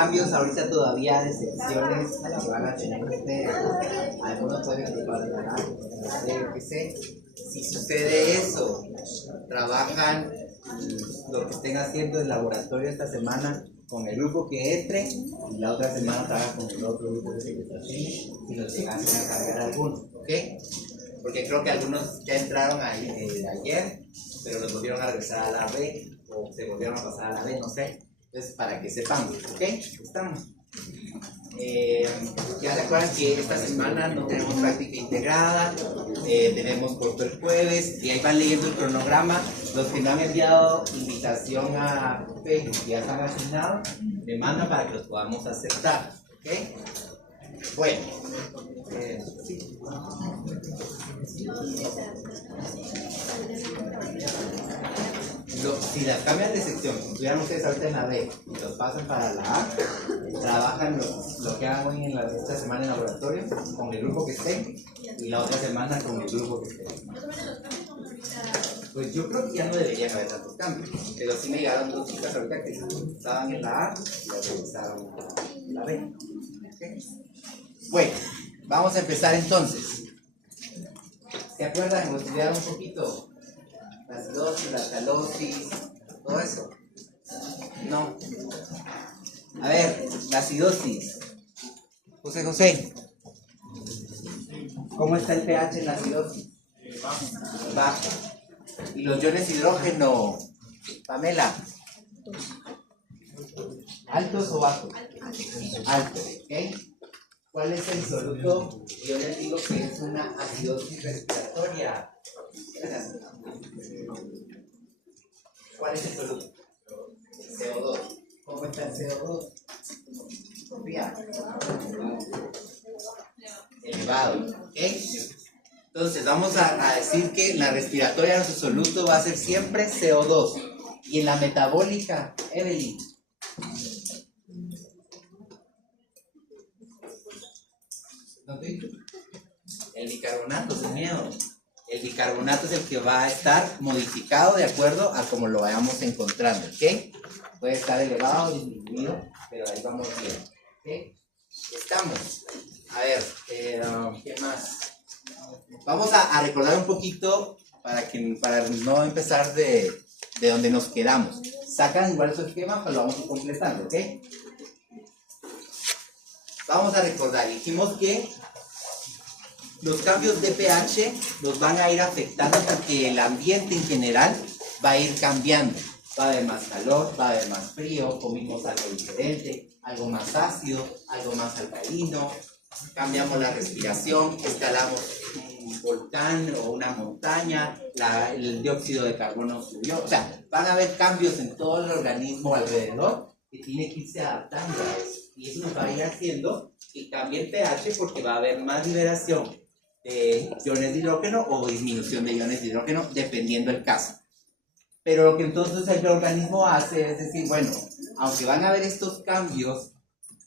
cambios ahorita todavía de secciones que van a tener ustedes. Algunos pueden preparar, que sé. Si sucede eso, trabajan lo que estén haciendo en laboratorio esta semana con el grupo que entre y la otra semana trabajan con el otro grupo que se tiene y los que hacen a cargar algunos, ¿ok? Porque creo que algunos ya entraron ahí ayer, pero los volvieron a regresar a la B o se volvieron a pasar a la B, no sé. Entonces, para que sepan, ¿ok? Estamos. Ya recuerdan que esta semana no tenemos práctica integrada, tenemos corto el jueves y ahí van leyendo el cronograma. Los que no han enviado invitación a Facebook y ya están asignados, me mandan para que los podamos aceptar, ¿ok? Bueno, sí. Si las cambian de sección, si estuvieran ustedes ahorita en la B y los pasan para la A, trabajan lo que hagan hoy esta semana en laboratorio con el grupo que esté y la otra semana con el grupo que esté. Pues yo creo que ya no deberían haber tantos cambios, pero sí me llegaron dos chicas ahorita que estaban en la A y las regresaron en la B. ¿Okay? Bueno, vamos a empezar entonces. ¿Se acuerdan? ¿Hemos estudiado un poquito? La acidosis, la talosis, todo eso. No. A ver, la acidosis. José, ¿cómo está el pH en la acidosis? Bajo. ¿Y los iones hidrógeno, Pamela? ¿Altos o bajos? Altos, ¿ok? ¿Cuál es el soluto? Yo les digo que es una acidosis respiratoria. ¿Cuál es el soluto? CO2. ¿Cómo está el CO2? Sofía. Elevado. ¿Ok? Entonces vamos a decir que en la respiratoria nuestro soluto va a ser siempre CO2. Y en la metabólica, Evelyn. El bicarbonato, sin miedo. El bicarbonato es el que va a estar modificado de acuerdo a como lo vayamos encontrando, ¿ok? Puede estar elevado, disminuido, pero ahí vamos bien, ¿ok? Estamos. A ver, ¿qué más? Vamos a recordar un poquito para no empezar de donde nos quedamos. Sacan igual su esquema, pero lo vamos a ir completando, ¿ok? Vamos a recordar, dijimos que los cambios de pH nos van a ir afectando porque el ambiente en general va a ir cambiando. Va a haber más calor, va a haber más frío, comimos algo diferente, algo más ácido, algo más alcalino, cambiamos la respiración, escalamos un volcán o una montaña, el dióxido de carbono subió. O sea, van a haber cambios en todo el organismo alrededor que tiene que irse adaptando a eso. Y eso nos va a ir haciendo que cambie el pH porque va a haber más liberación de iones de hidrógeno o disminución de iones de hidrógeno, dependiendo del caso. Pero lo que entonces el organismo hace es decir, bueno, aunque van a haber estos cambios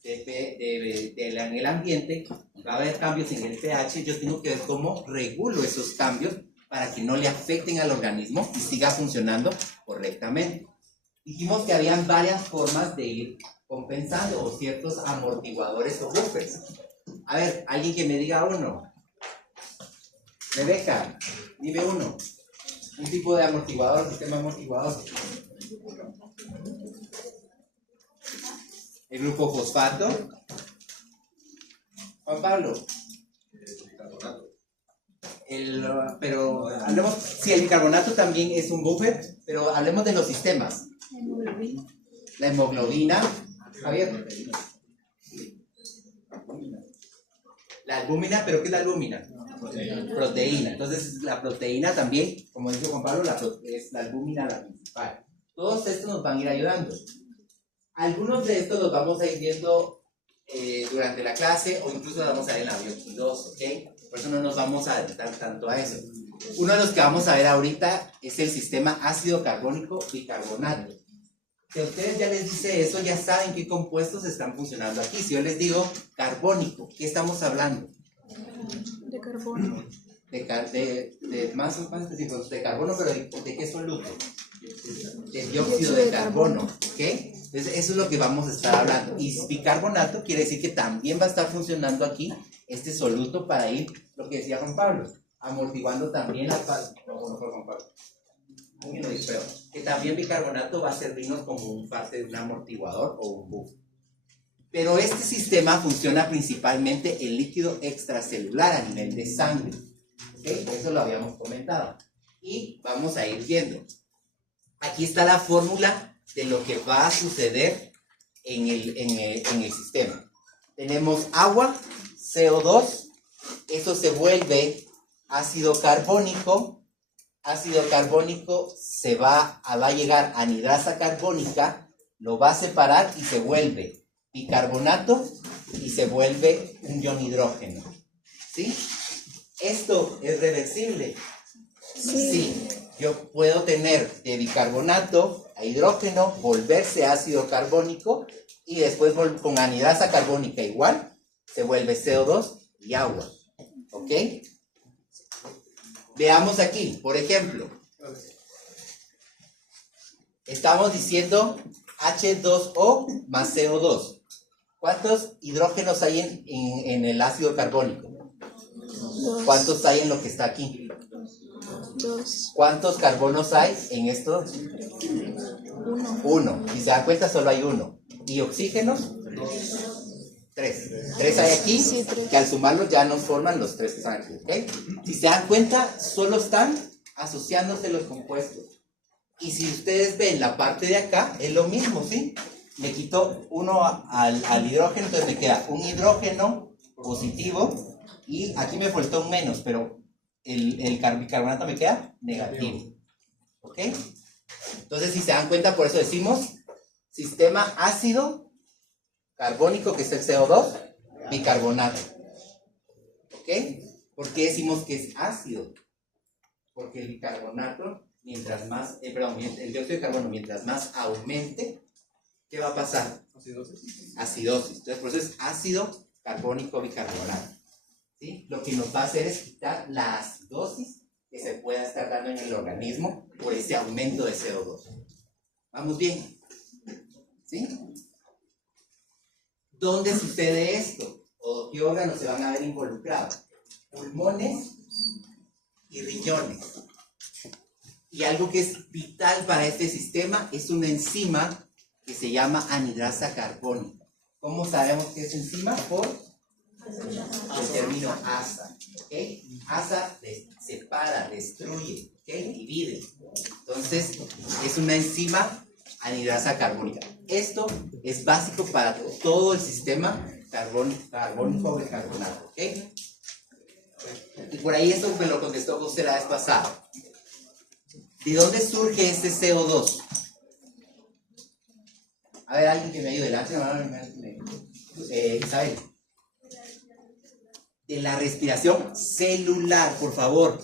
en el ambiente, va a haber cambios en el pH, yo tengo que ver cómo regulo esos cambios para que no le afecten al organismo y siga funcionando correctamente. Dijimos que habían varias formas de ir compensando o ciertos amortiguadores o buffers. A ver, alguien que me diga uno. Rebeca, dime uno. Un tipo de amortiguador, sistema amortiguador. El grupo fosfato. Juan Pablo. Pero hablemos, sí, el bicarbonato también es un buffer, pero hablemos de los sistemas. La hemoglobina. Javier. La albúmina, ¿pero qué es la albúmina? Proteína. Entonces, la proteína también, como dice Juan Pablo, es la albúmina la principal. Todos estos nos van a ir ayudando. Algunos de estos los vamos a ir viendo durante la clase o incluso los vamos a ver en la biopsia 2, ¿ok? Por eso no nos vamos a dedicar tanto a eso. Uno de los que vamos a ver ahorita es el sistema ácido carbónico bicarbonato. Si a ustedes ya les dice eso, ya saben qué compuestos están funcionando aquí. Si yo les digo carbónico, ¿qué estamos hablando? De carbono. Más específicos, de carbono, pero ¿de qué soluto? De dióxido de carbono, ¿ok? Entonces, eso es lo que vamos a estar hablando. Y bicarbonato quiere decir que también va a estar funcionando aquí este soluto para ir, lo que decía Juan Pablo, amortiguando también la parte. No fue Juan Pablo. Alguien lo dijo, pero que también bicarbonato va a servirnos como un parte de un amortiguador o un buffer. Pero este sistema funciona principalmente en líquido extracelular a nivel de sangre. ¿Okay? Eso lo habíamos comentado. Y vamos a ir viendo. Aquí está la fórmula de lo que va a suceder en el sistema. Tenemos agua, CO2, eso se vuelve ácido carbónico se va a llegar a anhidrasa carbónica, lo va a separar y se vuelve bicarbonato y se vuelve un ion hidrógeno. ¿Sí? ¿Esto es reversible? Sí. Yo puedo tener de bicarbonato a hidrógeno, volverse ácido carbónico y después con anhidrasa carbónica igual, se vuelve CO2 y agua. ¿Ok? Veamos aquí, por ejemplo, estamos diciendo H2O más CO2. ¿Cuántos hidrógenos hay en el ácido carbónico? 2. ¿Cuántos hay en lo que está aquí? 2. ¿Cuántos carbonos hay en esto? 1. 1. Si se dan cuenta, solo hay 1. ¿Y oxígenos? 3. 3 hay aquí, Sí, 3. que al sumarlos ya nos forman los 3 que están aquí. ¿Okay? Si se dan cuenta, solo están asociándose los compuestos. Y si ustedes ven la parte de acá, es lo mismo, ¿sí? Le quito 1 al hidrógeno, entonces me queda un hidrógeno positivo y aquí me faltó un menos, pero el bicarbonato me queda negativo. ¿Ok? Entonces, si se dan cuenta, por eso decimos sistema ácido carbónico, que es el CO2, bicarbonato. ¿Ok? ¿Por qué decimos que es ácido? Porque el bicarbonato, mientras más, el dióxido de carbono, mientras más aumente, ¿qué va a pasar? Acidosis. Acidosis. Entonces, por eso es ácido carbónico bicarbonato. ¿Sí? Lo que nos va a hacer es quitar la acidosis que se pueda estar dando en el organismo por ese aumento de CO2. ¿Vamos bien? ¿Sí? ¿Dónde sucede esto? ¿O qué órganos se van a ver involucrados? Pulmones y riñones. Y algo que es vital para este sistema es una enzima que se llama anhidrasa carbónica. ¿Cómo sabemos que es enzima? Por el término asa. ¿Okay? Asa separa, destruye, ¿okay? Divide. Entonces, es una enzima anhidrasa carbónica. Esto es básico para todo el sistema carbónico bicarbonato. ¿Okay? Y por ahí esto me lo contestó José la vez pasada. ¿De dónde surge este CO2? A ver, alguien que me ayude. Isabel. De la respiración celular, por favor.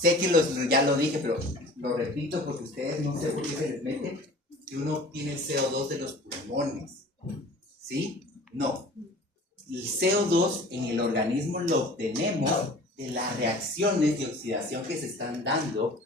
Sé que ya lo dije, pero lo repito porque ustedes no sé por qué se les mete que uno tiene el CO2 de los pulmones. ¿Sí? No. El CO2 en el organismo lo obtenemos de las reacciones de oxidación que se están dando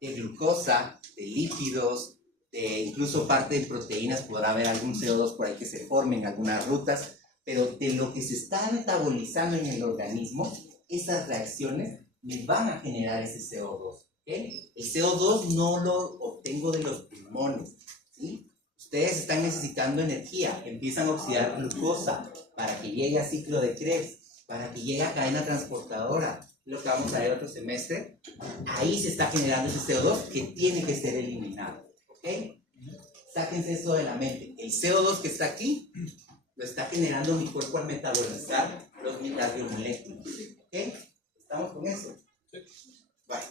de glucosa, de lípidos, de incluso parte de proteínas. Podrá haber algún CO2 por ahí que se forme en algunas rutas, pero de lo que se está metabolizando en el organismo, esas reacciones me van a generar ese CO2. ¿Okay? El CO2 no lo obtengo de los pulmones, ¿sí? Ustedes están necesitando energía, empiezan a oxidar glucosa para que llegue a ciclo de Krebs, para que llegue a cadena transportadora, lo que vamos a ver otro semestre. Ahí se está generando ese CO2 que tiene que ser eliminado. ¿Ok? Sáquense eso de la mente. El CO2 que está aquí lo está generando mi cuerpo al metabolizar las biomoléculas. ¿Ok? ¿Estamos con eso? Vale.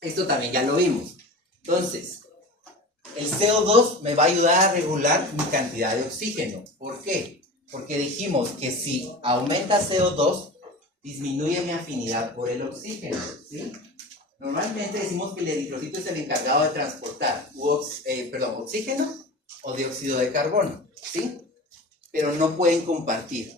Esto también ya lo vimos. Entonces, el CO2 me va a ayudar a regular mi cantidad de oxígeno. ¿Por qué? Porque dijimos que si aumenta CO2, disminuye mi afinidad por el oxígeno, ¿sí? Normalmente decimos que el eritrocito es el encargado de transportar oxígeno o dióxido de carbono, ¿sí? Pero no pueden compartir.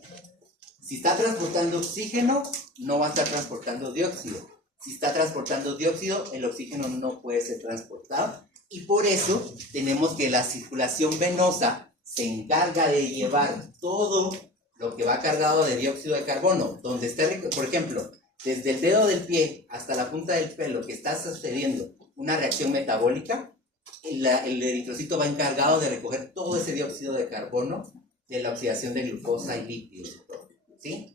Si está transportando oxígeno, no va a estar transportando dióxido. Si está transportando dióxido, el oxígeno no puede ser transportado Y por eso tenemos que la circulación venosa se encarga de llevar todo lo que va cargado de dióxido de carbono, donde esté, por ejemplo, desde el dedo del pie hasta la punta del pelo que está sucediendo una reacción metabólica, el eritrocito va encargado de recoger todo ese dióxido de carbono de la oxidación de glucosa y lípidos, ¿sí?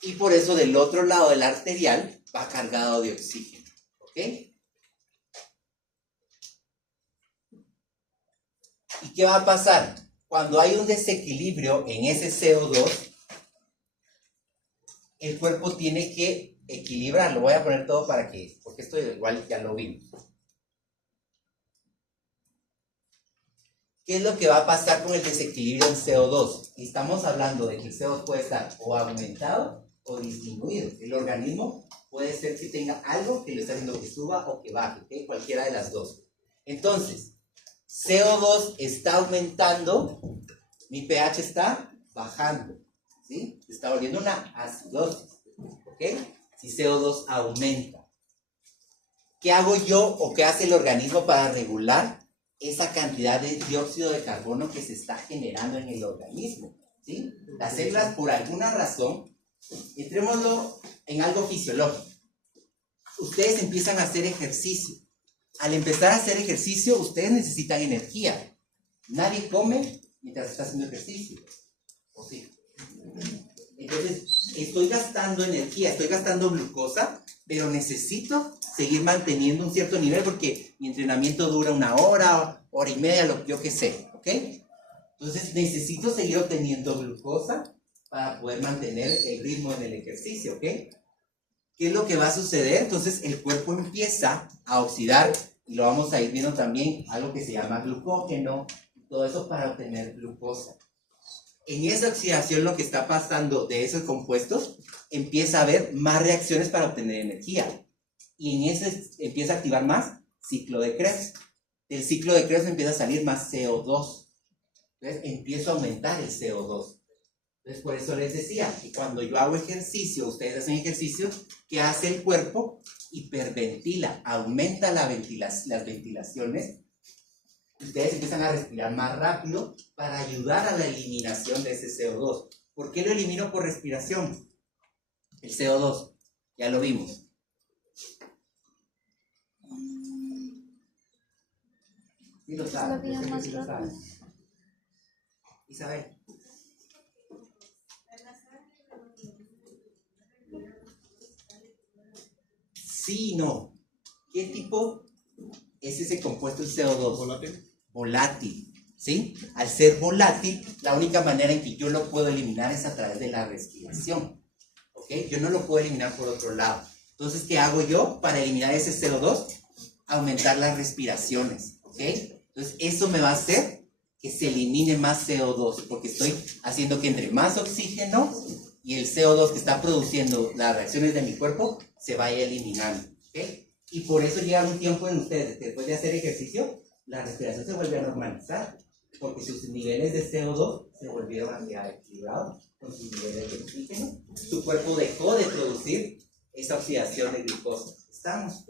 Y por eso del otro lado del arterial va cargado de oxígeno, ¿ok? ¿Y qué va a pasar? Cuando hay un desequilibrio en ese CO2, el cuerpo tiene que equilibrarlo. Voy a poner todo porque esto igual ya lo vimos. ¿Qué es lo que va a pasar con el desequilibrio en CO2? Estamos hablando de que el CO2 puede estar o aumentado o disminuido. El organismo puede ser que tenga algo que lo está haciendo que suba o que baje, ¿okay? Cualquiera de las dos. Entonces, CO2 está aumentando, mi pH está bajando, ¿sí? Se está volviendo una acidosis, ¿ok? Si CO2 aumenta. ¿Qué hago yo o qué hace el organismo para regular esa cantidad de dióxido de carbono que se está generando en el organismo? ¿Sí? Las células, por alguna razón, entrémoslo en algo fisiológico. Ustedes empiezan a hacer ejercicio. Al empezar a hacer ejercicio, ustedes necesitan energía. Nadie come mientras está haciendo ejercicio. ¿O sí? Entonces, estoy gastando energía, estoy gastando glucosa, pero necesito seguir manteniendo un cierto nivel porque mi entrenamiento dura 1 hora, hora y media, yo qué sé, ¿ok? Entonces, necesito seguir obteniendo glucosa para poder mantener el ritmo en el ejercicio, ¿ok? ¿Qué es lo que va a suceder? Entonces, el cuerpo empieza a oxidar, y lo vamos a ir viendo también, algo que se llama glucógeno, todo eso para obtener glucosa. En esa oxidación lo que está pasando de esos compuestos, empieza a haber más reacciones para obtener energía. Y en ese empieza a activar más ciclo de Krebs. Del ciclo de Krebs empieza a salir más CO2. Entonces empieza a aumentar el CO2. Entonces por eso les decía que cuando yo hago ejercicio, ustedes hacen ejercicio, ¿qué hace el cuerpo? Hiperventila, aumenta las ventilaciones. Ustedes empiezan a respirar más rápido para ayudar a la eliminación de ese CO2. ¿Por qué lo elimino por respiración? El CO2, ya lo vimos. Sí lo saben, yo sé que sí lo saben. Isabel. Sí y no. ¿Qué tipo es ese compuesto, el CO2? Volátil, ¿sí? Al ser volátil, la única manera en que yo lo puedo eliminar es a través de la respiración, ¿ok? Yo no lo puedo eliminar por otro lado. Entonces, ¿qué hago yo para eliminar ese CO2? Aumentar las respiraciones, ¿ok? Entonces, eso me va a hacer que se elimine más CO2, porque estoy haciendo que entre más oxígeno y el CO2 que está produciendo las reacciones de mi cuerpo se vaya eliminando, ¿ok? Y por eso llega un tiempo en ustedes que después de hacer ejercicio, la respiración se vuelve a normalizar, porque sus niveles de CO2 se volvieron a quedar equilibrados con sus niveles de oxígeno. Su cuerpo dejó de producir esa oxidación de glucosa. ¿Estamos?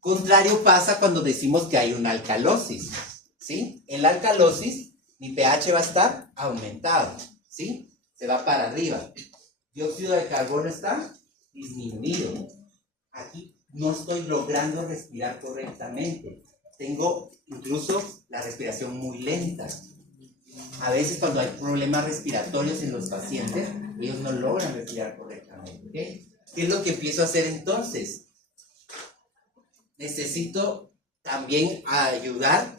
Contrario pasa cuando decimos que hay una alcalosis, ¿sí? En la alcalosis, mi pH va a estar aumentado, ¿sí? Se va para arriba. Dióxido de carbono está disminuido. Aquí no estoy logrando respirar correctamente. Tengo incluso la respiración muy lenta. A veces cuando hay problemas respiratorios en los pacientes, ellos no logran respirar correctamente, ¿okay? ¿Qué es lo que empiezo a hacer entonces? Necesito también ayudar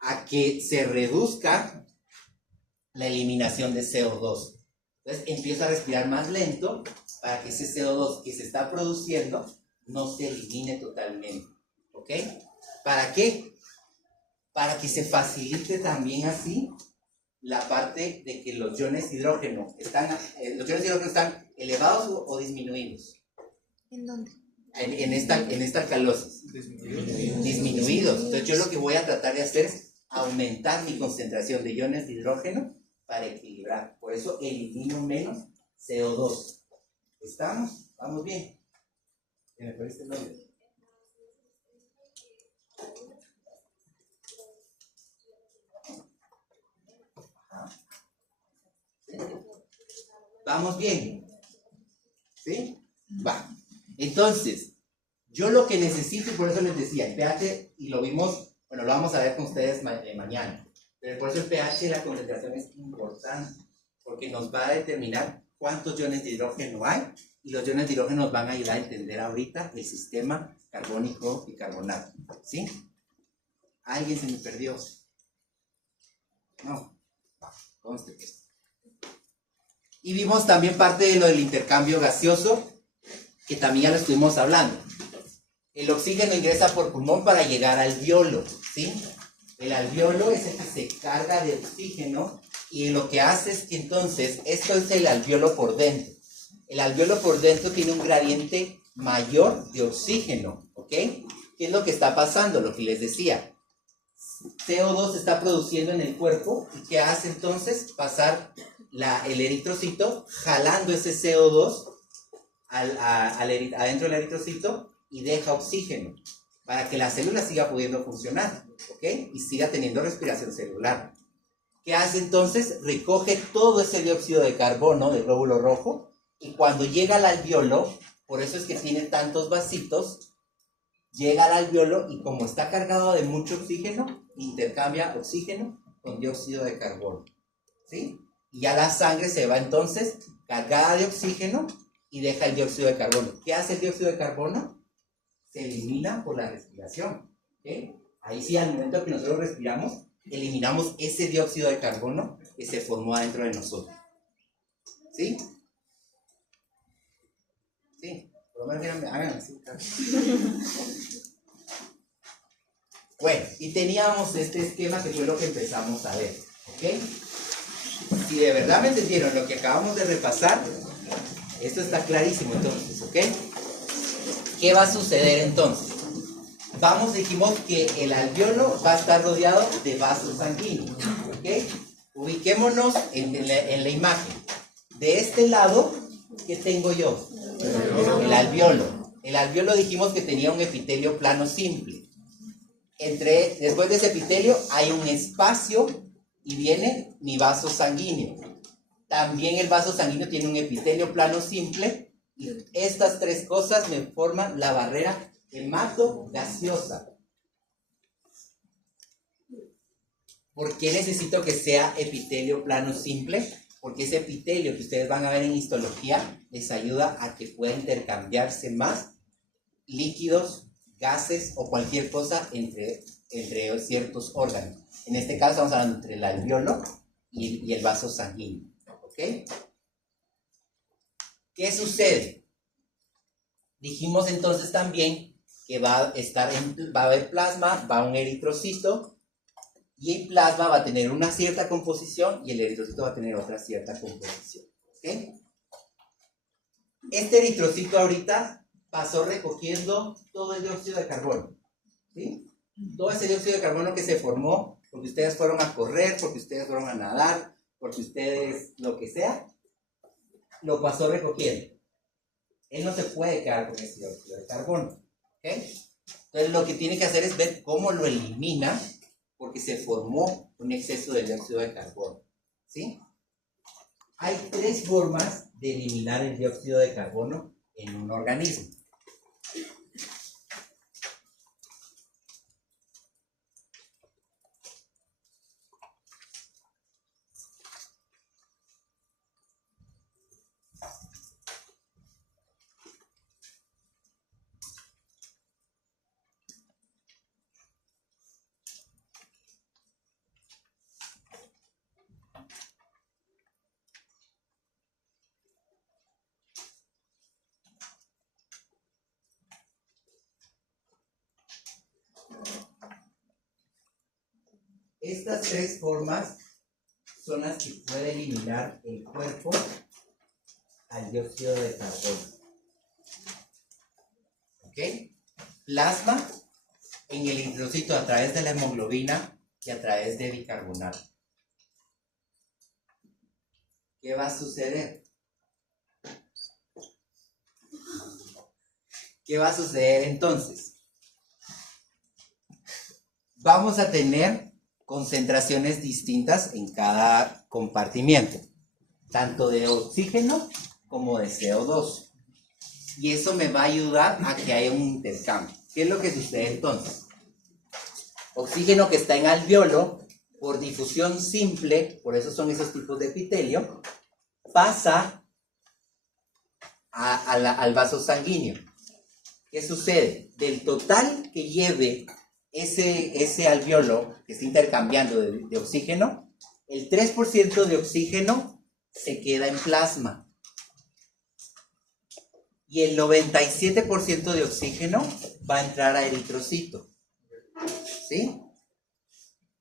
a que se reduzca la eliminación de CO2. Entonces empiezo a respirar más lento para que ese CO2 que se está produciendo no se elimine totalmente, ¿ok? ¿Para qué? Para que se facilite también así la parte de que los iones hidrógeno están elevados o disminuidos. ¿En dónde? En esta alcalosis. Disminuidos. Entonces yo lo que voy a tratar de hacer es aumentar mi concentración de iones de hidrógeno para equilibrar. Por eso elimino menos CO2. ¿Estamos? ¿Vamos bien? ¿Me parece el nombre? ¿Vamos bien? ¿Sí? Va. Entonces, yo lo que necesito, y por eso les decía, el pH, y lo vimos, bueno, lo vamos a ver con ustedes mañana, pero por eso el pH de la concentración es importante, porque nos va a determinar cuántos iones de hidrógeno hay, y los iones de hidrógeno nos van a ayudar a entender ahorita el sistema carbónico y carbonato. ¿Sí? ¿Alguien se me perdió? No. Conste pues. Y vimos también parte de lo del intercambio gaseoso, que también ya lo estuvimos hablando. El oxígeno ingresa por pulmón para llegar al alveolo, ¿sí? El alveolo es el que se carga de oxígeno y lo que hace es que entonces, esto es el alveolo por dentro. El alveolo por dentro tiene un gradiente mayor de oxígeno, ¿ok? ¿Qué es lo que está pasando? Lo que les decía. CO2 se está produciendo en el cuerpo y ¿qué hace entonces? Pasar el eritrocito jalando ese CO2 adentro del eritrocito y deja oxígeno para que la célula siga pudiendo funcionar, ¿ok? Y siga teniendo respiración celular. ¿Qué hace entonces? Recoge todo ese dióxido de carbono del glóbulo rojo y cuando llega al alveolo, por eso es que tiene tantos vasitos, llega al alveolo y como está cargado de mucho oxígeno, intercambia oxígeno con dióxido de carbono, ¿sí? Y ya la sangre se va entonces cargada de oxígeno y deja el dióxido de carbono. ¿Qué hace el dióxido de carbono? Se elimina por la respiración, ¿okay? Ahí sí, al momento que nosotros respiramos, eliminamos ese dióxido de carbono que se formó adentro de nosotros. ¿Sí? Sí, por lo menos hagan así. Bueno, y teníamos este esquema que fue lo que empezamos a ver, ¿ok? Si de verdad me entendieron lo que acabamos de repasar, esto está clarísimo entonces, ¿ok? ¿Qué va a suceder entonces? Dijimos que el alveolo va a estar rodeado de vasos sanguíneos, ¿ok? Ubiquémonos en la imagen. De este lado, ¿qué tengo yo? El alveolo. El alveolo dijimos que tenía un epitelio plano simple. Después de ese epitelio hay un espacio y viene mi vaso sanguíneo. También el vaso sanguíneo tiene un epitelio plano simple y estas tres cosas me forman la barrera hematogaseosa. ¿Por qué necesito que sea epitelio plano simple? Porque ese epitelio que ustedes van a ver en histología les ayuda a que pueda intercambiarse más líquidos, gases o cualquier cosa entre ciertos órganos. En este caso estamos hablando entre el alveolo y el vaso sanguíneo. ¿Ok? ¿Qué sucede? Dijimos entonces también que va a haber plasma, va un eritrocito y el plasma va a tener una cierta composición y el eritrocito va a tener otra cierta composición. ¿Ok? Este eritrocito ahorita pasó recogiendo todo el dióxido de carbono, ¿sí? Todo ese dióxido de carbono que se formó porque ustedes fueron a correr, porque ustedes fueron a nadar, porque ustedes lo que sea, lo pasó recogiendo. Él no se puede quedar con ese dióxido de carbono, ¿ok? Entonces lo que tiene que hacer es ver cómo lo elimina porque se formó un exceso de dióxido de carbono, ¿sí? Hay tres formas de eliminar el dióxido de carbono en un organismo. Estas tres formas son las que puede eliminar el cuerpo al dióxido de carbono. ¿Ok? Plasma en el eritrocito a través de la hemoglobina y a través de bicarbonato. ¿Qué va a suceder? ¿Qué va a suceder entonces? Vamos a tener concentraciones distintas en cada compartimiento. tanto de oxígeno como de CO2. Y eso me va a ayudar a que haya un intercambio. ¿Qué es lo que sucede entonces? Oxígeno que está en alveolo, por difusión simple, por eso son esos tipos de epitelio, pasa al vaso sanguíneo. ¿Qué sucede? Del total que lleve ese alveolo que está intercambiando de oxígeno, el 3% de oxígeno se queda en plasma. Y el 97% de oxígeno va a entrar a eritrocito. ¿Sí?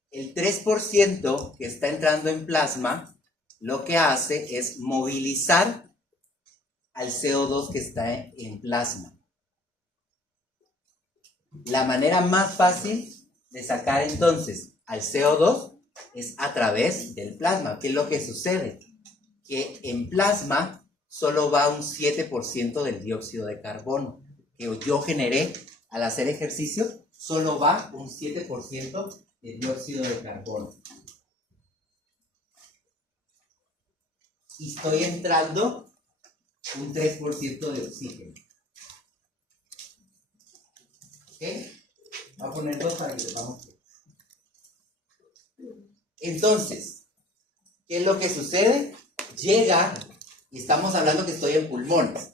El 3% que está entrando en plasma, lo que hace es movilizar al CO2 que está en plasma. La manera más fácil de sacar entonces al CO2 es a través del plasma. ¿Qué es lo que sucede? Que en plasma solo va un 7% del dióxido de carbono que yo generé al hacer ejercicio, solo va un 7% del dióxido de carbono. Y estoy entrando un 3% de oxígeno. ¿Ok? Voy a poner dos para que sepamos. Entonces, ¿qué es lo que sucede? Llega, y estamos hablando que estoy en pulmones.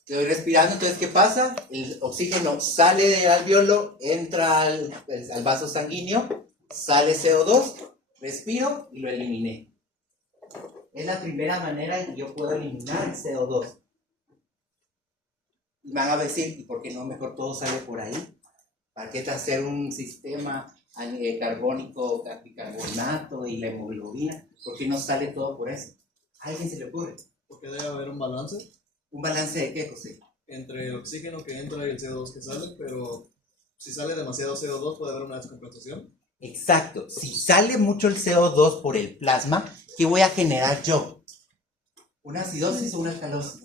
Estoy respirando, entonces, ¿qué pasa? El oxígeno sale del alveolo, entra al vaso sanguíneo, sale CO2, respiro y lo eliminé. Es la primera manera en que yo puedo eliminar el CO2. Y me van a decir, ¿y por qué no mejor todo sale por ahí? ¿Para qué hacer un sistema carbónico, bicarbonato y la hemoglobina? ¿Por qué no sale todo por eso? ¿A alguien se le ocurre? Porque debe haber un balance ¿Un balance de qué, José? entre el oxígeno que entra y el CO2 que sale, pero si sale demasiado CO2 puede haber una descompensación. Exacto. Si sale mucho el CO2 por el plasma, ¿qué voy a generar yo? ¿Una acidosis o una alcalosis?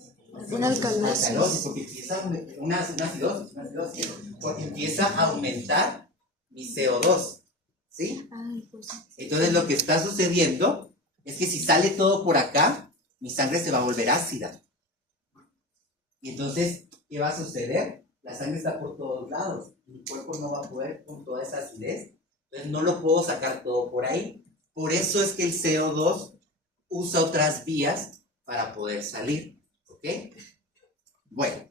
Una alcalosis. Alcalosis, porque empieza una acidosis, porque empieza a aumentar mi CO2, ¿sí? Ay, pues. Entonces lo que está sucediendo es que si sale todo por acá, mi sangre se va a volver ácida. Y entonces, ¿qué va a suceder? La sangre está por todos lados. Mi cuerpo no va a poder con toda esa acidez. Entonces no lo puedo sacar todo por ahí. Por eso es que el CO2 usa otras vías para poder salir. ¿Ok? Bueno,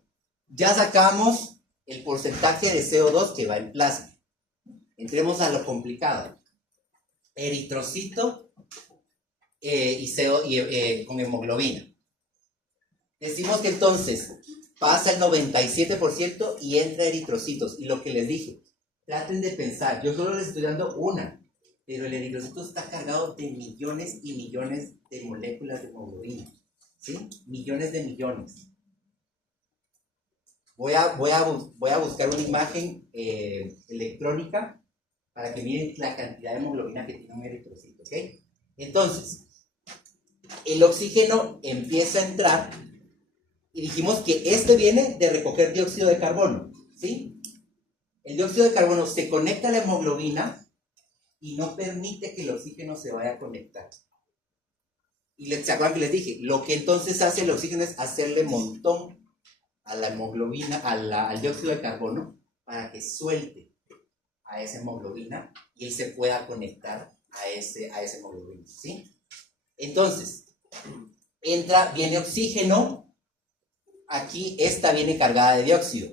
ya sacamos el porcentaje de CO2 que va en plasma. Entremos a lo complicado. Eritrocito con hemoglobina. Decimos que entonces pasa el 97% y entra eritrocitos. Y lo que les dije, traten de pensar, yo solo les estoy dando una, pero el eritrocito está cargado de millones y millones de moléculas de hemoglobina. ¿Sí? Millones de millones. Voy a buscar una imagen electrónica para que miren la cantidad de hemoglobina que tiene un eritrocito. ¿Ok? Entonces, el oxígeno empieza a entrar. Y dijimos que este viene de recoger dióxido de carbono, ¿sí? El dióxido de carbono se conecta a la hemoglobina y no permite que el oxígeno se vaya a conectar. Y ¿se acuerdan que les dije? Lo que entonces hace el oxígeno es hacerle montón a la hemoglobina, al dióxido de carbono, para que suelte a esa hemoglobina y él se pueda conectar a esa hemoglobina, ¿sí? Entonces, viene oxígeno. Aquí esta viene cargada de dióxido.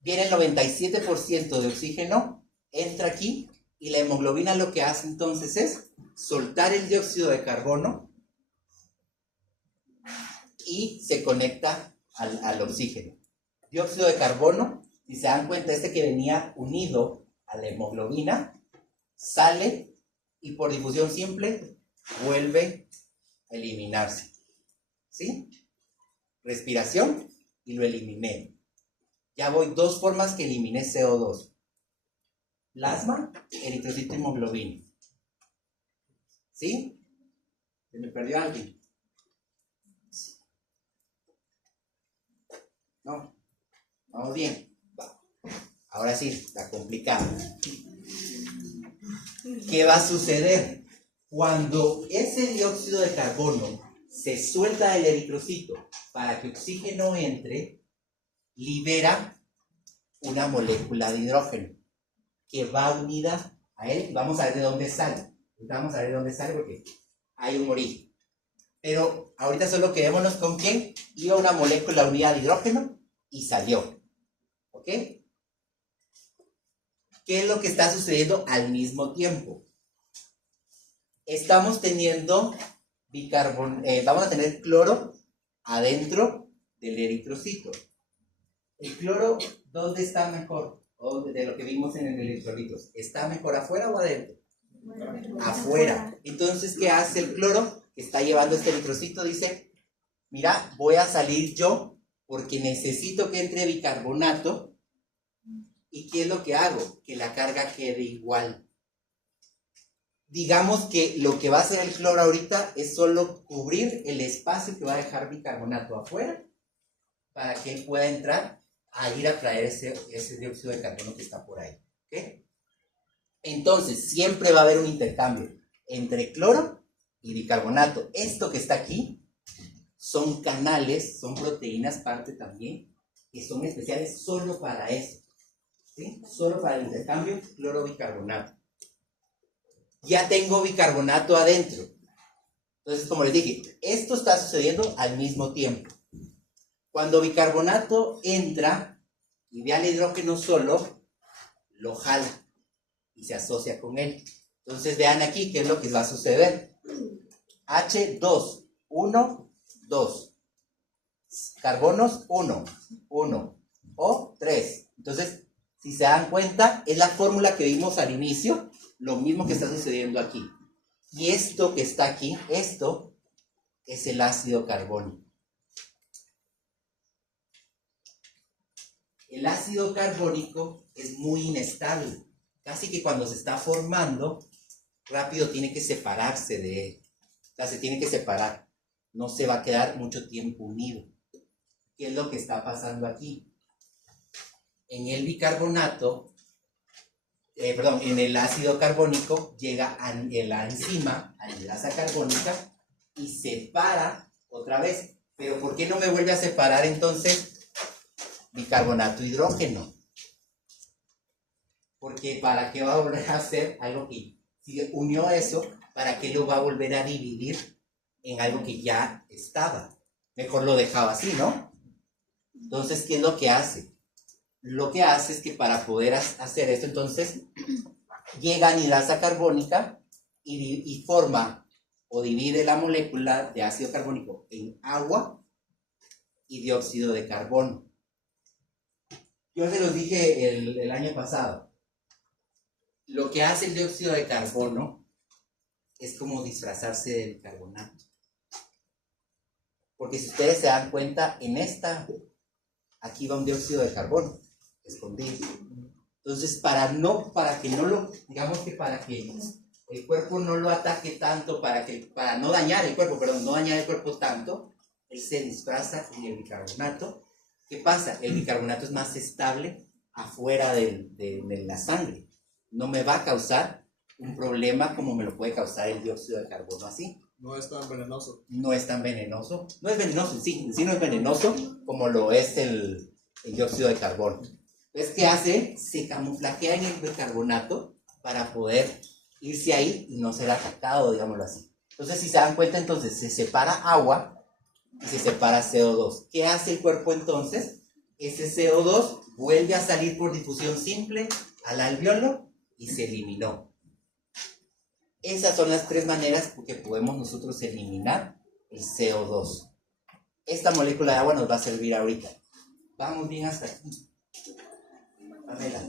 Viene el 97% de oxígeno, entra aquí y la hemoglobina lo que hace entonces es soltar el dióxido de carbono y se conecta al oxígeno. Dióxido de carbono, si se dan cuenta, este que venía unido a la hemoglobina, sale y por difusión simple vuelve a eliminarse. ¿Sí? Respiración y lo eliminé. Ya voy dos formas que eliminé CO2. Plasma, eritrocito y hemoglobina. ¿Sí? ¿Se me perdió alguien? No. Vamos bien. Va. Ahora sí, está complicado. ¿Qué va a suceder? Cuando ese dióxido de carbono se suelta del eritrocito para que oxígeno entre, libera una molécula de hidrógeno que va unida a él. Vamos a ver de dónde sale. Vamos a ver de dónde sale porque hay un origen. Pero ahorita solo quedémonos con quién iba una molécula unida de hidrógeno y salió. ¿Ok? ¿Qué es lo que está sucediendo al mismo tiempo? Estamos teniendo vamos a tener cloro adentro del eritrocito. ¿El cloro dónde está mejor? O de lo que vimos en el electrolitos. ¿Está mejor afuera o adentro? Afuera. Entonces, ¿qué hace el cloro que está llevando este eritrocito? Dice, mira, voy a salir yo porque necesito que entre bicarbonato. ¿Y qué es lo que hago? Que la carga quede igual. Digamos que lo que va a hacer el cloro ahorita es solo cubrir el espacio que va a dejar bicarbonato afuera para que él pueda entrar a ir a traer ese dióxido de carbono que está por ahí. ¿Okay? Entonces, siempre va a haber un intercambio entre cloro y bicarbonato. Esto que está aquí son canales, son proteínas parte también, que son especiales solo para eso. ¿Sí? Solo para el intercambio cloro-bicarbonato. Ya tengo bicarbonato adentro. Entonces, como les dije, esto está sucediendo al mismo tiempo. Cuando bicarbonato entra y ve al hidrógeno solo, lo jala y se asocia con él. Entonces, vean aquí qué es lo que va a suceder. H2, 1, 2. Carbonos, 1, 1. O, 3. Entonces, si se dan cuenta, es la fórmula que vimos al inicio, lo mismo que está sucediendo aquí. Y esto que está aquí, esto es el ácido carbónico. El ácido carbónico es muy inestable. Casi que cuando se está formando, rápido tiene que separarse de él. O sea, se tiene que separar. No se va a quedar mucho tiempo unido. ¿Qué es lo que está pasando aquí? En el bicarbonato, en el ácido carbónico llega a la enzima, anilasa carbónica, y separa otra vez. Pero ¿por qué no me vuelve a separar entonces bicarbonato hidrógeno? Porque ¿para qué va a volver a hacer algo que, si unió eso, para qué lo va a volver a dividir en algo que ya estaba? Mejor lo dejaba así, ¿no? Entonces, ¿qué es lo que hace? Lo que hace es que para poder hacer esto, entonces, llega a anilasa carbónica y forma o divide la molécula de ácido carbónico en agua y dióxido de carbono. Yo se los dije el año pasado. Lo que hace el dióxido de carbono es como disfrazarse del carbonato. Porque si ustedes se dan cuenta, aquí va un dióxido de carbono escondido. Entonces, para que el cuerpo no lo ataque tanto, para no dañar el cuerpo tanto, él se disfraza en el bicarbonato. ¿Qué pasa? El bicarbonato es más estable afuera de la sangre. No me va a causar un problema como me lo puede causar el dióxido de carbono así. No es tan venenoso. No es tan venenoso. No es venenoso, sí no es venenoso como lo es el dióxido de carbono. Entonces, ¿qué hace? Se camuflajea en el bicarbonato para poder irse ahí y no ser atacado, digámoslo así. Entonces, si se dan cuenta, entonces se separa agua y se separa CO2. ¿Qué hace el cuerpo entonces? Ese CO2 vuelve a salir por difusión simple al alveolo y se eliminó. Esas son las tres maneras que podemos nosotros eliminar el CO2. Esta molécula de agua nos va a servir ahorita. Vamos bien hasta aquí. Pamela.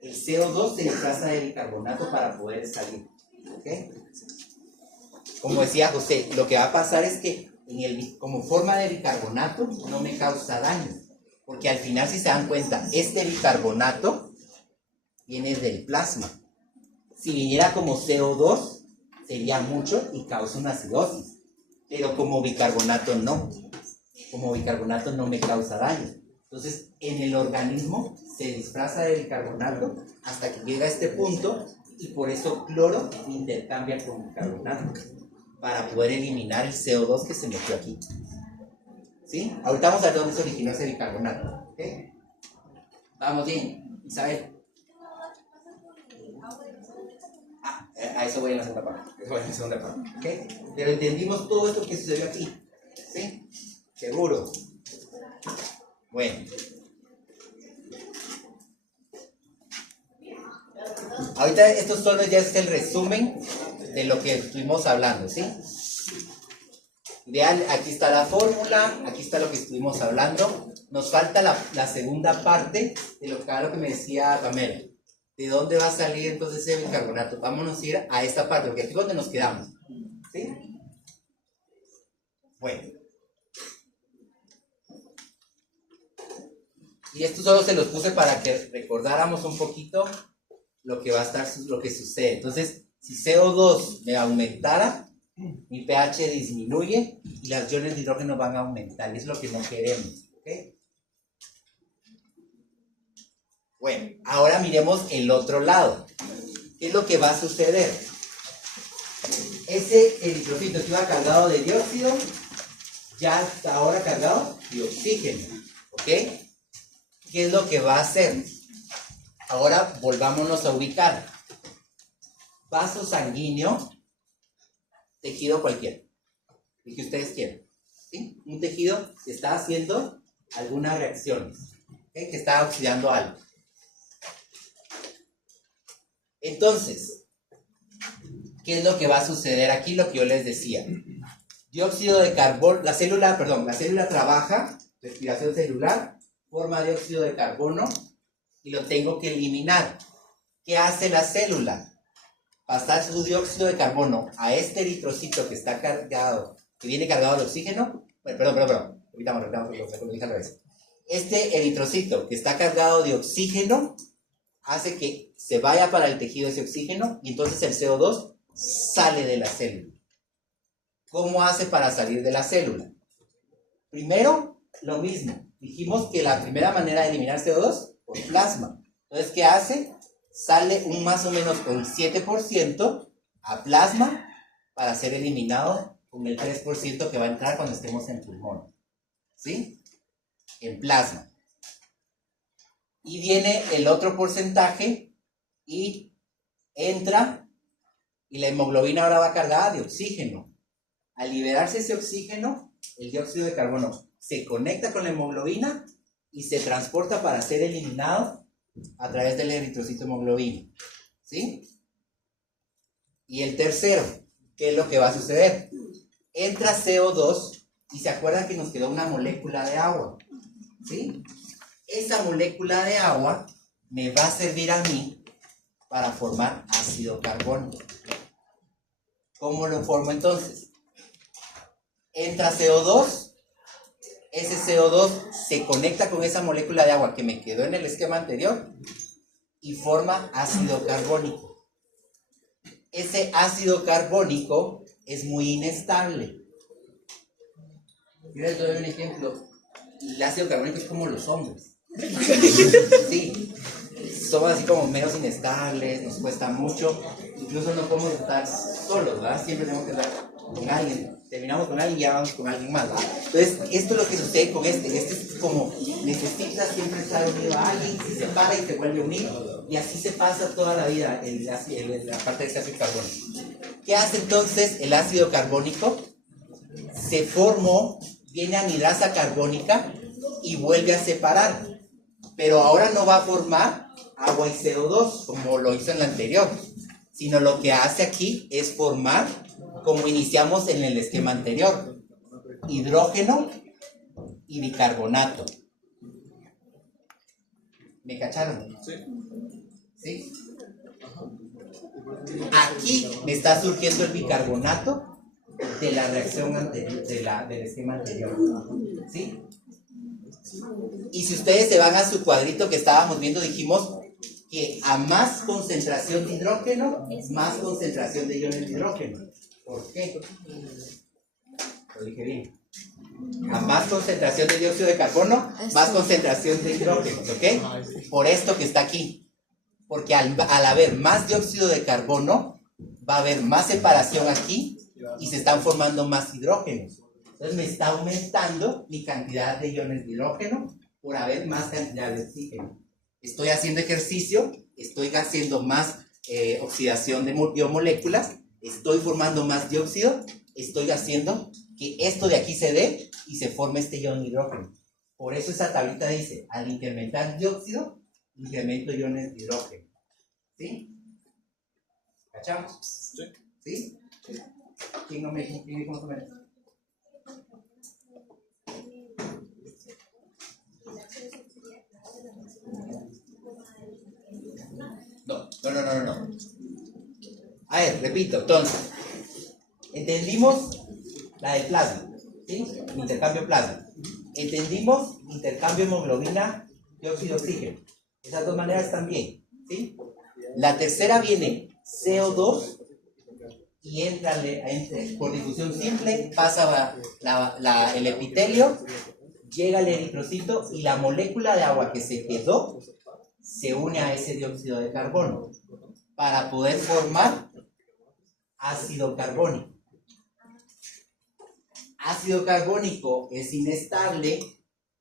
El CO2 se disfraza de bicarbonato para poder salir. ¿Okay? Como decía José, lo que va a pasar es que como forma de bicarbonato no me causa daño. Porque al final, si se dan cuenta, este bicarbonato viene del plasma. Si viniera como CO2, sería mucho y causa una acidosis. Pero como bicarbonato no. Como bicarbonato no me causa daño. Entonces, en el organismo se disfraza de bicarbonato hasta que llega a este punto y por eso cloro intercambia con bicarbonato para poder eliminar el CO2 que se metió aquí. ¿Sí? Ahorita vamos a ver dónde se originó ese bicarbonato. ¿Ok? Vamos bien, Isabel. A eso voy en la segunda parte. ¿Ok? Pero entendimos todo esto que sucedió aquí. ¿Sí? Seguro. Bueno. Ahorita esto solo ya es el resumen de lo que estuvimos hablando, ¿sí? Vean, aquí está la fórmula, aquí está lo que estuvimos hablando. Nos falta la segunda parte de lo que me decía Pamela. ¿De dónde va a salir entonces ese bicarbonato? Vámonos a ir a esta parte, porque aquí es donde nos quedamos. ¿Sí? Bueno. Y esto solo se los puse para que recordáramos un poquito lo que va a estar, lo que sucede. Entonces, si CO2 me aumentara, mi pH disminuye y las iones de hidrógeno van a aumentar. Y es lo que no queremos. ¿Ok? Bueno, ahora miremos el otro lado. ¿Qué es lo que va a suceder? Ese eritrocito que iba cargado de dióxido, ya está ahora cargado de oxígeno. ¿Ok? ¿Qué es lo que va a hacer? Ahora volvámonos a ubicar. Vaso sanguíneo, tejido cualquiera, el que ustedes quieran. ¿Sí? Un tejido que está haciendo algunas reacciones, ¿okay? Que está oxidando algo. Entonces, ¿qué es lo que va a suceder aquí? Lo que yo les decía. Dióxido de carbono, la célula trabaja, respiración celular, forma dióxido de carbono y lo tengo que eliminar. ¿Qué hace la célula? Pasar su dióxido de carbono a este eritrocito que está cargado, que viene cargado de oxígeno. Bueno, perdón. Repitamos, lo dije al revés. Este eritrocito que está cargado de oxígeno hace que se vaya para el tejido ese oxígeno y entonces el CO2 sale de la célula. ¿Cómo hace para salir de la célula? Primero, lo mismo. Dijimos que la primera manera de eliminar CO2 por plasma. Entonces, ¿qué hace? Sale un más o menos con 7% a plasma para ser eliminado con el 3% que va a entrar cuando estemos en pulmón. ¿Sí? En plasma. Y viene el otro porcentaje y entra y la hemoglobina ahora va cargada de oxígeno. Al liberarse ese oxígeno, el dióxido de carbono se conecta con la hemoglobina y se transporta para ser eliminado a través del eritrocito hemoglobina. ¿Sí? Y el tercero, ¿qué es lo que va a suceder? Entra CO2 y se acuerdan que nos quedó una molécula de agua. ¿Sí? Esa molécula de agua me va a servir a mí para formar ácido carbónico. ¿Cómo lo formo entonces? Entra CO2, ese CO2 se conecta con esa molécula de agua que me quedó en el esquema anterior y forma ácido carbónico. Ese ácido carbónico es muy inestable. Les doy un ejemplo. El ácido carbónico es como los hombres. Sí, somos así como menos inestables, nos cuesta mucho, incluso no podemos estar solos, ¿verdad? Siempre tenemos que estar con alguien. Terminamos con alguien y ya vamos con alguien más, ¿verdad? Entonces, esto es lo que sucede con este es como necesita siempre estar unido a alguien, se separa y se vuelve a unir, y así se pasa toda la vida la parte de ese ácido carbónico. ¿Qué hace entonces el ácido carbónico? Se formó, viene anhidrasa carbónica y vuelve a separar, pero ahora no va a formar agua y CO2 como lo hizo en la anterior, sino lo que hace aquí es formar, como iniciamos en el esquema anterior, hidrógeno y bicarbonato. ¿Me cacharon? Sí. ¿Sí? Aquí me está surgiendo el bicarbonato de la reacción anterior, del esquema anterior. ¿Sí? Y si ustedes se van a su cuadrito que estábamos viendo, dijimos que a más concentración de hidrógeno, más concentración de iones de hidrógeno. ¿Por qué? Lo dije bien. A más concentración de dióxido de carbono, más concentración de hidrógeno, ¿ok? Por esto que está aquí. porque al haber más dióxido de carbono, va a haber más separación aquí y se están formando más hidrógenos. Entonces me está aumentando mi cantidad de iones de hidrógeno por haber más cantidad de oxígeno. Estoy haciendo ejercicio, estoy haciendo más oxidación de biomoléculas, estoy formando más dióxido, estoy haciendo que esto de aquí se dé y se forme este ion hidrógeno. Por eso esa tablita dice, al incrementar dióxido, incremento iones de hidrógeno. ¿Sí? ¿Cachamos? ¿Sí? ¿Quién no me dijo más o menos? No. A ver, repito, entonces, entendimos la de plasma, ¿sí? Intercambio plasma. Entendimos intercambio hemoglobina, dióxido de oxígeno. Esas dos maneras también, ¿sí? La tercera viene CO2 y entra por difusión simple, pasa el epitelio, llega al eritrocito y la molécula de agua que se quedó se une a ese dióxido de carbono para poder formar ácido carbónico. Ácido carbónico es inestable,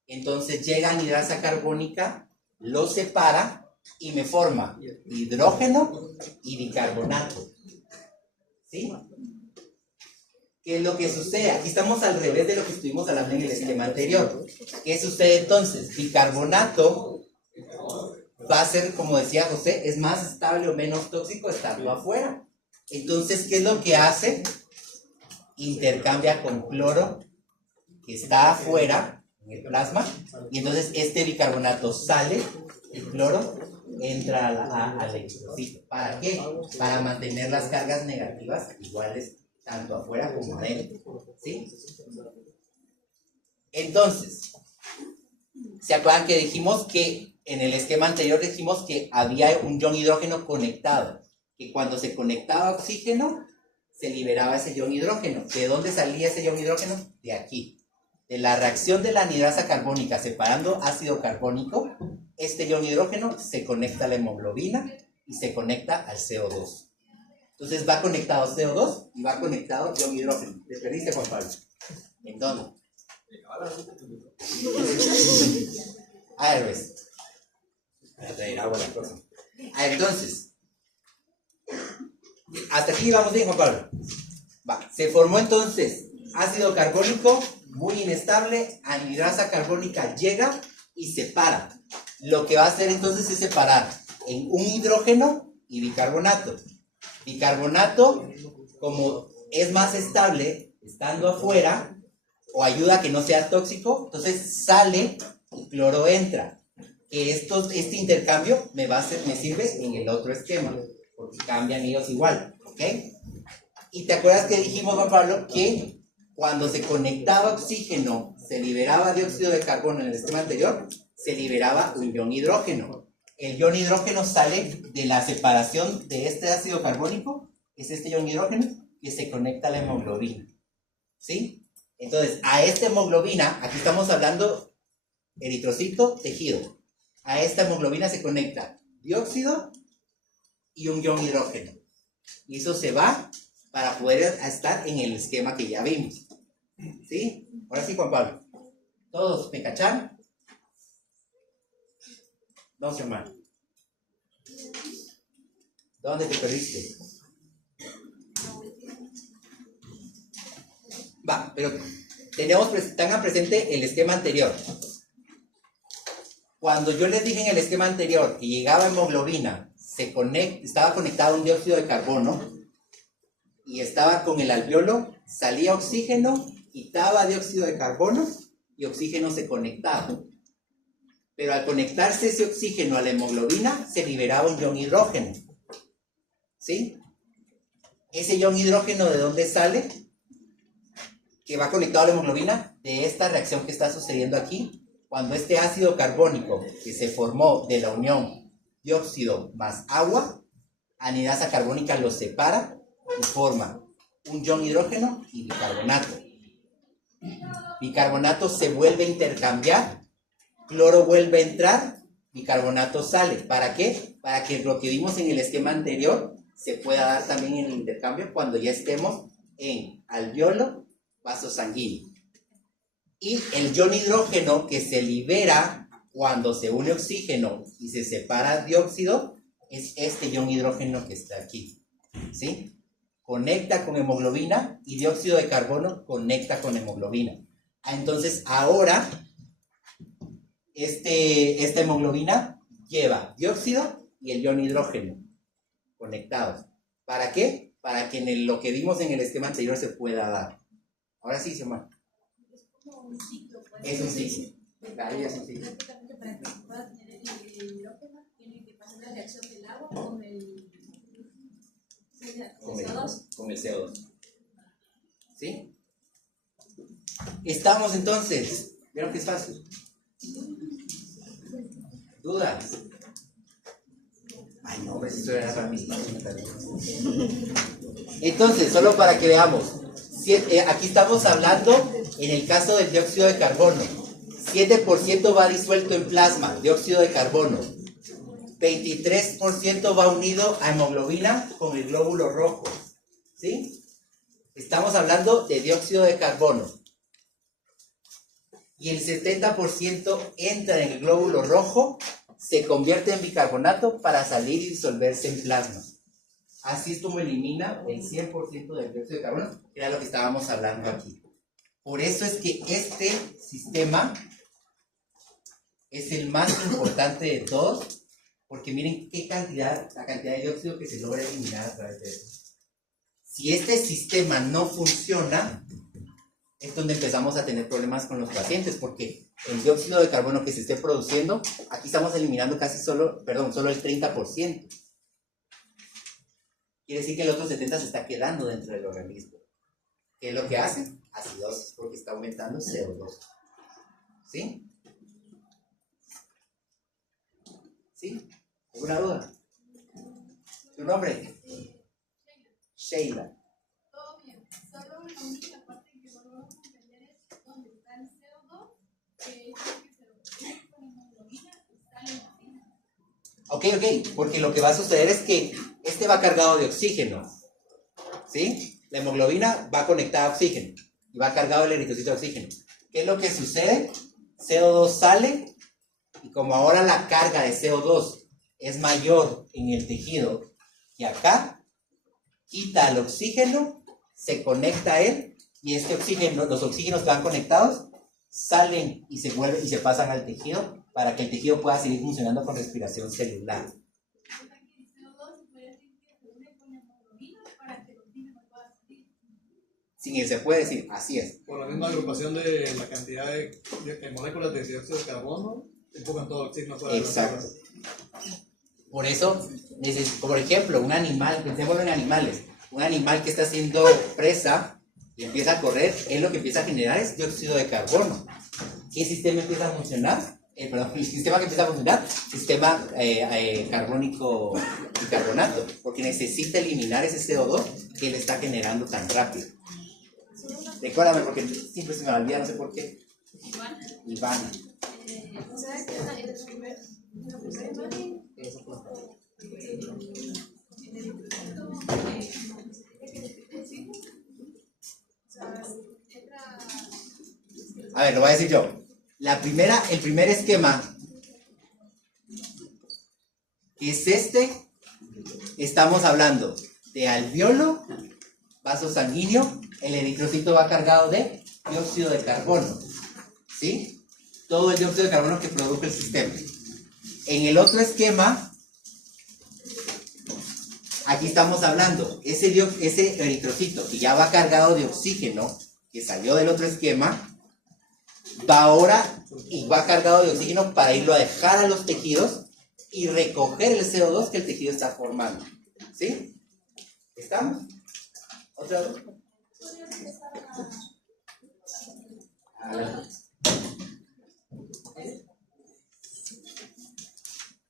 entonces llega anhidrasa carbónica, lo separa y me forma hidrógeno y bicarbonato. ¿Sí? ¿Qué es lo que sucede? Aquí estamos al revés de lo que estuvimos hablando en el esquema anterior. ¿Qué sucede entonces? Bicarbonato va a ser, como decía José, es más estable o menos tóxico estando afuera. Entonces, ¿qué es lo que hace? Intercambia con cloro que está afuera en el plasma y entonces este bicarbonato sale, el cloro entra al electrocito. ¿Para qué? Para mantener las cargas negativas iguales tanto afuera como adentro. ¿Sí? Entonces, ¿se acuerdan que dijimos que en el esquema anterior dijimos que había un ion hidrógeno conectado? Que cuando se conectaba oxígeno, se liberaba ese ion hidrógeno. ¿De dónde salía ese ion hidrógeno? De aquí. De la reacción de la anhidrasa carbónica separando ácido carbónico, este ion hidrógeno se conecta a la hemoglobina y se conecta al CO2. Entonces va conectado CO2 y va conectado ion hidrógeno. ¿Te perdiste, Juan Pablo? ¿En dónde? A ver, pues. Voy a traer agua a la cosa. A ver, entonces. Hasta aquí vamos bien, Juan Pablo. Va. Se formó entonces ácido carbónico muy inestable, anhidrasa carbónica llega y separa. Lo que va a hacer entonces es separar en un hidrógeno y bicarbonato. Bicarbonato, como es más estable estando afuera, o ayuda a que no sea tóxico, entonces sale y cloro entra. Que este intercambio me sirve en el otro esquema, porque cambian ellos igual, ¿ok? Y te acuerdas que dijimos, Juan Pablo, que cuando se conectaba oxígeno, se liberaba dióxido de carbono en el esquema anterior, se liberaba un ion hidrógeno. El ion hidrógeno sale de la separación de este ácido carbónico, es este ion hidrógeno, que se conecta a la hemoglobina. ¿Sí? Entonces, a esta hemoglobina, aquí estamos hablando eritrocito, tejido. A esta hemoglobina se conecta dióxido y un ion hidrógeno. Y eso se va para poder estar en el esquema que ya vimos. ¿Sí? Ahora sí, Juan Pablo. ¿Todos me cacharon? Vamos, hermano. ¿Dónde te perdiste? Va, pero tengan presente el esquema anterior. Cuando yo les dije en el esquema anterior que llegaba hemoglobina, estaba conectado a un dióxido de carbono y estaba con el alveolo, salía oxígeno, quitaba dióxido de carbono y oxígeno se conectaba. Pero al conectarse ese oxígeno a la hemoglobina, se liberaba un ion hidrógeno. ¿Sí? Ese ion hidrógeno, ¿de dónde sale? Que va conectado a la hemoglobina, de esta reacción que está sucediendo aquí, cuando este ácido carbónico que se formó de la unión dióxido más agua, anhidrasa carbónica lo separa y forma un ion hidrógeno y bicarbonato. Bicarbonato se vuelve a intercambiar, cloro vuelve a entrar, bicarbonato sale. ¿Para qué? Para que lo que vimos en el esquema anterior se pueda dar también en el intercambio cuando ya estemos en alveolo, vaso sanguíneo. Y el ion hidrógeno que se libera cuando se une oxígeno y se separa dióxido es este ion hidrógeno que está aquí, ¿sí? Conecta con hemoglobina y dióxido de carbono conecta con hemoglobina. Entonces ahora esta hemoglobina lleva dióxido y el ion hidrógeno conectados. ¿Para qué? Para que lo que vimos en el esquema anterior se pueda dar. Ahora sí, Xiomara. Es un ciclo. Claro, ya es un ciclo. Para que pueda tener el hidrógeno, tiene que pasar la reacción del agua con el CO2. Con el CO2. ¿Sí? Estamos entonces. ¿Vieron que es fácil? ¿Dudas? Ay, no, hombre, si esto era para mí. Entonces, solo para que veamos. Aquí estamos hablando, en el caso del dióxido de carbono, 7% va disuelto en plasma, dióxido de carbono. 23% va unido a hemoglobina con el glóbulo rojo. ¿Sí? Estamos hablando de dióxido de carbono. Y el 70% entra en el glóbulo rojo, se convierte en bicarbonato para salir y disolverse en plasma. Así es como elimina el 100% del dióxido de carbono, que era lo que estábamos hablando aquí. Por eso es que este sistema es el más importante de todos, porque miren qué cantidad, la cantidad de dióxido que se logra eliminar a través de eso. Si este sistema no funciona, es donde empezamos a tener problemas con los pacientes, porque el dióxido de carbono que se esté produciendo, aquí estamos eliminando solo el 30%. Quiere decir que el otro 70% se está quedando dentro del organismo. ¿Qué es lo que hace? Acidosis, porque está aumentando CO2. ¿Sí? ¿Sí? ¿Alguna duda? ¿Tu nombre? Sheila. Todo bien. Solo una única parte que volvemos a entender es donde está el CO2, que es lo que se obtiene con hemoglobina y sale en la orina. Ok, porque lo que va a suceder es que este va cargado de oxígeno. ¿Sí? La hemoglobina va conectada a oxígeno y va cargado el eritrocito de oxígeno. ¿Qué es lo que sucede? CO2 sale y como ahora la carga de CO2 es mayor en el tejido que acá, quita el oxígeno, se conecta a él y este oxígeno, los oxígenos que van conectados salen y se vuelven y se pasan al tejido para que el tejido pueda seguir funcionando con respiración celular. Sin él se puede decir, así es. Por la misma agrupación de la cantidad de moléculas de dióxido de carbono, empujan todo el oxígeno fuera de las Exacto. células. Por eso, por ejemplo, un animal, pensemos en animales, un animal que está siendo presa y empieza a correr, él lo que empieza a generar es dióxido de carbono. ¿Qué sistema empieza a funcionar? El sistema que empieza a funcionar, sistema carbónico bicarbonato, porque necesita eliminar ese CO2 que él está generando tan rápido. Recuérdame, porque siempre se me olvida, no sé por qué. Ivana. ¿Sabes qué es el primer? Eso fue. A ver, lo voy a decir yo. El primer esquema, que es este, estamos hablando de alveolo, vaso sanguíneo, el eritrocito va cargado de dióxido de carbono, ¿sí? Todo el dióxido de carbono que produce el sistema. En el otro esquema, aquí estamos hablando, ese eritrocito que ya va cargado de oxígeno, que salió del otro esquema, va ahora y va cargado de oxígeno para irlo a dejar a los tejidos y recoger el CO2 que el tejido está formando. ¿Sí? ¿Estamos? ¿Otra vez?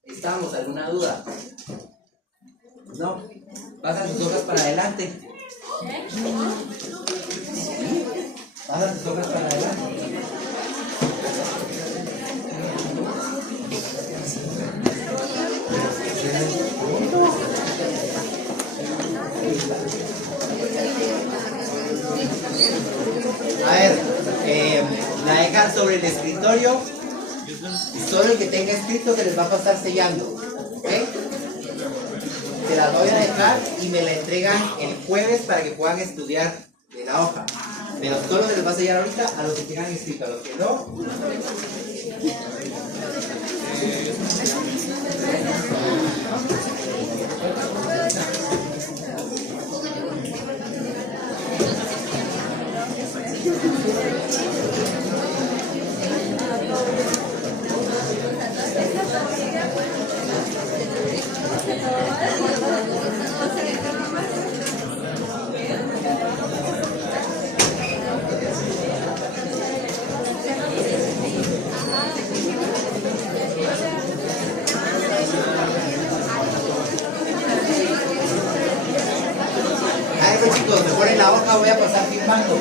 ¿Estamos? ¿Alguna duda? No. Pasan tus hojas para adelante. Pasan tus hojas para adelante. A ver, la dejan sobre el escritorio. Solo el que tenga escrito se les va a pasar sellando. ¿Ok? Se las voy a dejar y me la entregan el jueves para que puedan estudiar de la hoja. Pero solo se les va a sellar ahorita a los que tengan escrito, a los que no. A ver, chicos, mejor en la hoja voy a pasar firmando.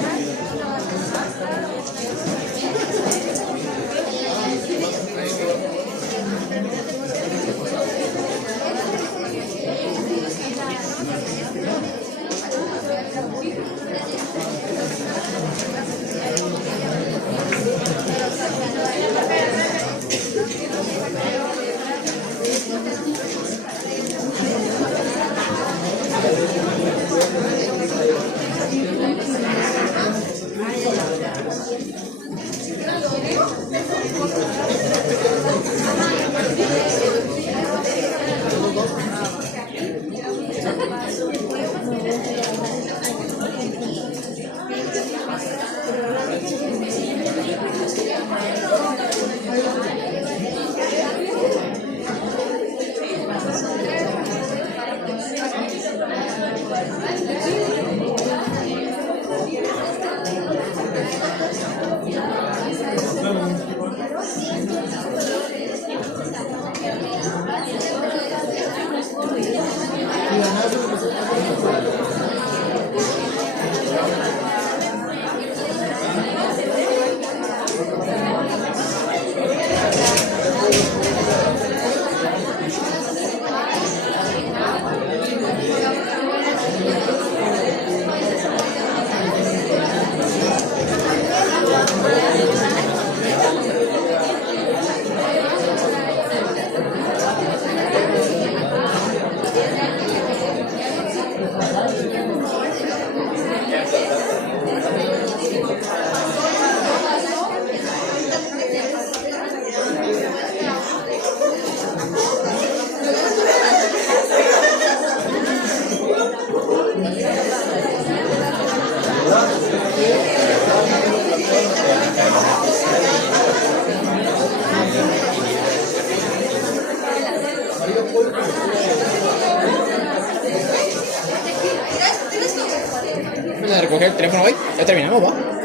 Vamos a recoger el teléfono hoy. Ya terminamos, ¿va?